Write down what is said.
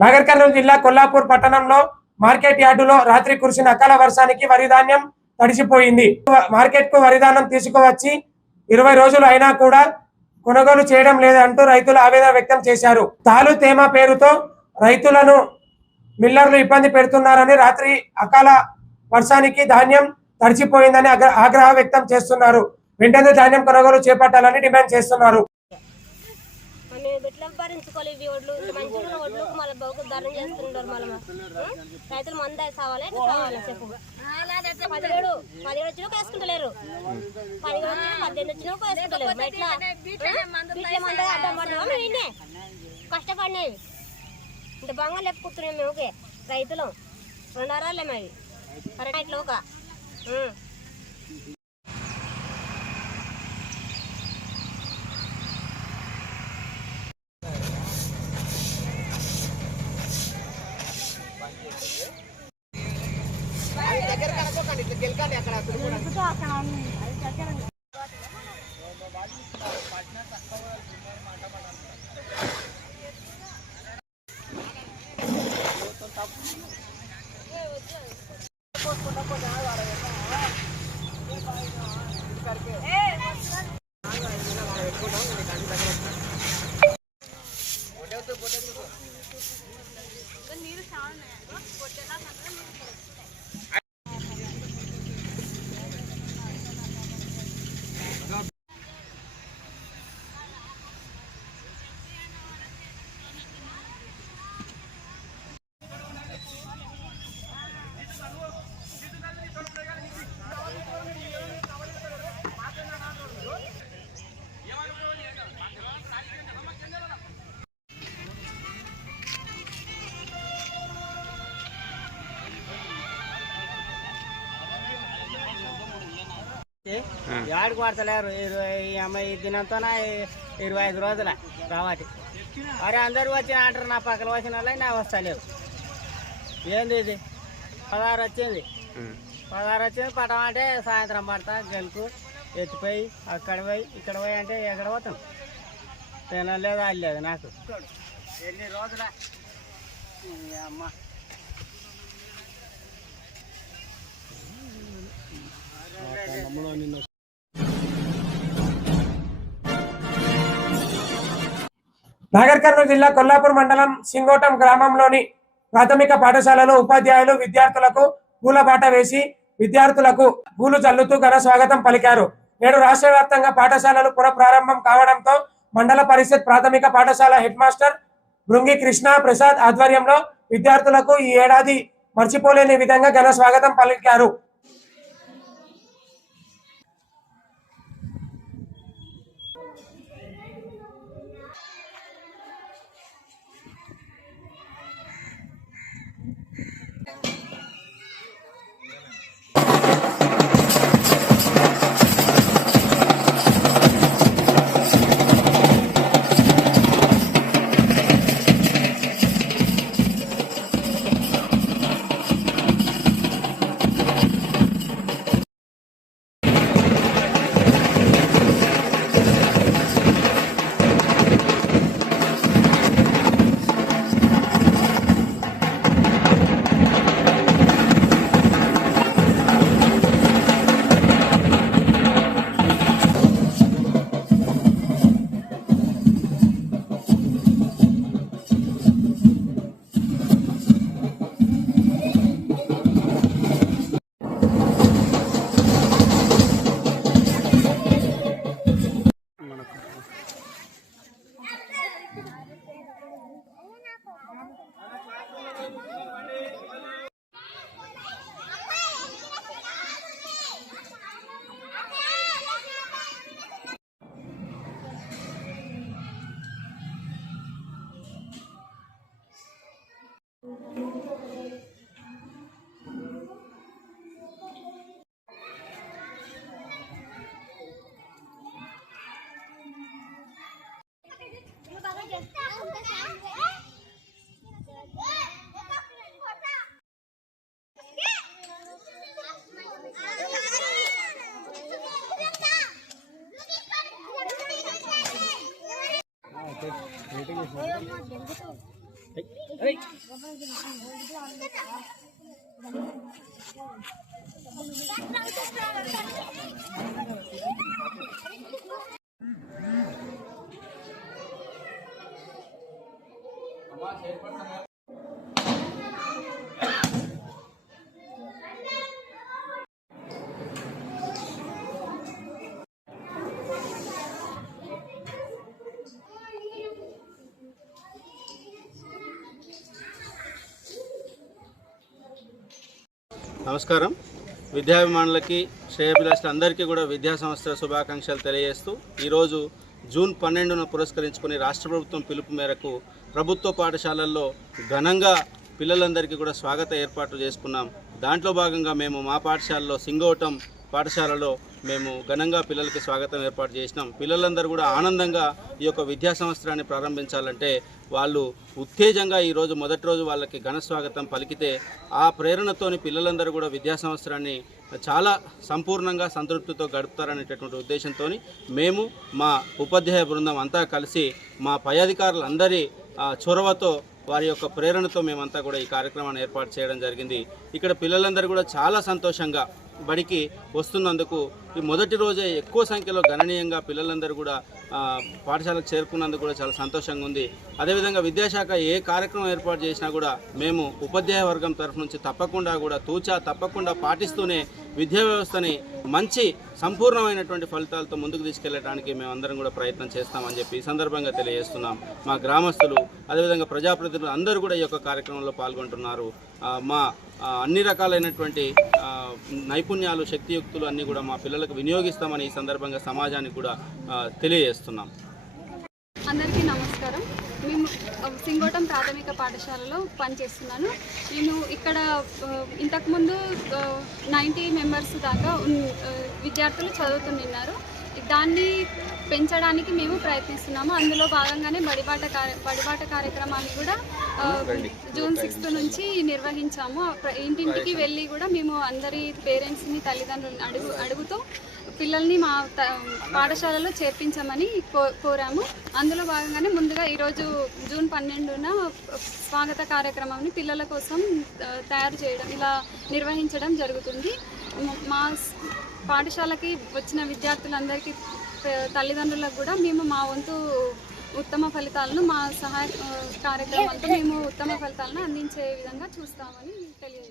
నాగర్ కర్నూలు జిల్లా కొల్లాపూర్ పట్టణంలో మార్కెట్ యార్డులో రాత్రి కురిసిన అకాల వర్షానికి వరి ధాన్యం తడిసిపోయింది. మార్కెట్ కు వరి ధాన్యం తీసుకువచ్చి 20 రోజులు అయినా కూడా కొనుగోలు చేయడం లేదంటూ రైతులు ఆవేదన వ్యక్తం చేశారు. తాలు తేమ పేరుతో రైతులను మిల్లర్లు ఇబ్బంది పెడుతున్నారని, రాత్రి అకాల వర్షానికి ధాన్యం తడిసిపోయిందని ఆగ్రహం వ్యక్తం చేస్తున్నారు. వెంటనే ధాన్యం కొనుగోలు చేపట్టాలని డిమాండ్ చేస్తున్నారు. భరించుకోవాలి ఒడ్లు మంచిగా ఒడ్లు మళ్ళీ బహుకు ధరణ చేస్తుంటారు. మళ్ళీ రైతులు మంద సావాలి చెప్పు 17 వచ్చినా వేసుకుంటలేరు, 18 వచ్చినా వేసుకుంటలేరు. ఎట్లా మంద అడ్డం పడతామా మేమే కష్టపడినవి ఇంత బాగా లేపుకుంటున్నాం. మేము రైతులు 2 వారాలే మరి కరెక్ట్ లోక దగ్గర కనుక్కోకండి, ఇట్లా గెలకండి. అక్కడ నీరు చాలా యాడికి పడతలేరు. ఈ దినంతో 25 రోజుల రావాటి. అరే అందరూ వచ్చిన అంటారు, నా పక్కన వచ్చిన వాళ్ళకి నా వస్తలేరు. ఏంది ఇది 16 వచ్చింది, 16 వచ్చింది. పట్టం అంటే సాయంత్రం పడతా గెలుకు ఎత్తిపోయి అక్కడ పోయి ఇక్కడ పోయి అంటే ఎక్కడ పోతాం. తినలేదు అల్లేదు నాకు ఎన్ని రోజుల అమ్మ. నాగర్ కర్నూలు జిల్లా కొల్లాపూర్ మండలం సింగోటం గ్రామంలోని ప్రాథమిక పాఠశాలలో ఉపాధ్యాయులు విద్యార్థులకు పూలబాట వేసి విద్యార్థులకు పూలు చల్లుతూ ఘన స్వాగతం పలికారు. నేడు రాష్ట్ర వ్యాప్తంగా పాఠశాలలు పునఃప్రారంభం కావడంతో మండల పరిషత్ ప్రాథమిక పాఠశాల హెడ్ మాస్టర్ భృంగి కృష్ణ ప్రసాద్ ఆధ్వర్యంలో విద్యార్థులకు ఈ ఏడాది మర్చిపోలేని విధంగా ఘన స్వాగతం పలికారు. నమస్కారం. విద్యాభిమానులకి శ్రేయోభిలాషులందరికీ కూడా విద్యా సంవత్సర శుభాకాంక్షలు తెలియజేస్తూ ఈరోజు జూన్ 12న పురస్కరించుకుని రాష్ట్ర ప్రభుత్వం పిలుపు మేరకు ప్రభుత్వ పాఠశాలల్లో ఘనంగా పిల్లలందరికీ కూడా స్వాగత ఏర్పాట్లు చేసుకున్నాం. దాంట్లో భాగంగా మేము మా పాఠశాలలో సింగోటం పాఠశాలలో మేము ఘనంగా పిల్లలకి స్వాగతం ఏర్పాటు చేసినాం. పిల్లలందరూ కూడా ఆనందంగా ఈ యొక్క విద్యా సంవత్సరాన్ని ప్రారంభించాలంటే వాళ్ళు ఉత్తేజంగా ఈరోజు మొదటి రోజు వాళ్ళకి ఘన స్వాగతం పలికితే ఆ ప్రేరణతోని పిల్లలందరూ కూడా విద్యా సంవత్సరాన్ని చాలా సంపూర్ణంగా సంతృప్తితో గడుపుతారనేటటువంటి ఉద్దేశంతో మేము మా ఉపాధ్యాయ బృందం అంతా కలిసి మా పై అధికారులందరి చొరవతో వారి యొక్క ప్రేరణతో మేమంతా కూడా ఈ కార్యక్రమాన్ని ఏర్పాటు చేయడం జరిగింది. ఇక్కడ పిల్లలందరూ కూడా చాలా సంతోషంగా బడికి వస్తున్నందుకు ఈ మొదటి రోజే ఎక్కువ సంఖ్యలో గణనీయంగా పిల్లలందరూ కూడా పాఠశాలకు చేరుకున్నందుకు కూడా చాలా సంతోషంగా ఉంది. అదేవిధంగా విద్యాశాఖ ఏ కార్యక్రమం ఏర్పాటు చేసినా కూడా మేము ఉపాధ్యాయ వర్గం తరఫు నుంచి తప్పకుండా పాటిస్తూనే విద్యా వ్యవస్థని మంచి సంపూర్ణమైనటువంటి ఫలితాలతో ముందుకు తీసుకెళ్లడానికి మేమందరం కూడా ప్రయత్నం చేస్తామని చెప్పి ఈ సందర్భంగా తెలియజేస్తున్నాం. మా గ్రామస్తులు అదేవిధంగా ప్రజాప్రతినిధులు అందరూ కూడా ఈ యొక్క కార్యక్రమంలో పాల్గొంటున్నారు. మా అన్ని రకాలైనటువంటి నైపుణ్యాలు శక్తియుక్తులు అన్నీ కూడా మా పిల్లలకు వినియోగిస్తామని ఈ సందర్భంగా సమాజానికి కూడా తెలియజేస్తున్నాం. అందరికీ నమస్కారం. మేము సింగోటం ప్రాథమిక పాఠశాలలో పనిచేస్తున్నాను. నేను ఇక్కడ ఇంతకుముందు 90 మెంబర్స్ దాకా విద్యార్థులు చదువుతున్నారు. దాన్ని పెంచడానికి మేము ప్రయత్నిస్తున్నాము. అందులో భాగంగానే బడిబాట కార్యక్రమాన్ని కూడా జూన్ 6 నుంచి నిర్వహించాము. ఇంటింటికి వెళ్ళి కూడా మేము అందరి పేరెంట్స్ని తల్లిదండ్రులను అడుగుతూ పిల్లల్ని మా పాఠశాలలో చేర్పించమని కోరాము. అందులో భాగంగానే ముందుగా ఈరోజు జూన్ 12న స్వాగత కార్యక్రమాన్ని పిల్లల కోసం ఇలా నిర్వహించడం జరుగుతుంది. మా పాఠశాలకి వచ్చిన విద్యార్థులందరికీ తల్లిదండ్రులకు కూడా మేము మా వంతు ఉత్తమ ఫలితాలను మా సహాయ కార్యక్రమాలతో మేము ఉత్తమ ఫలితాలను అందించే విధంగా చూస్తామని తెలియజేస్తాం.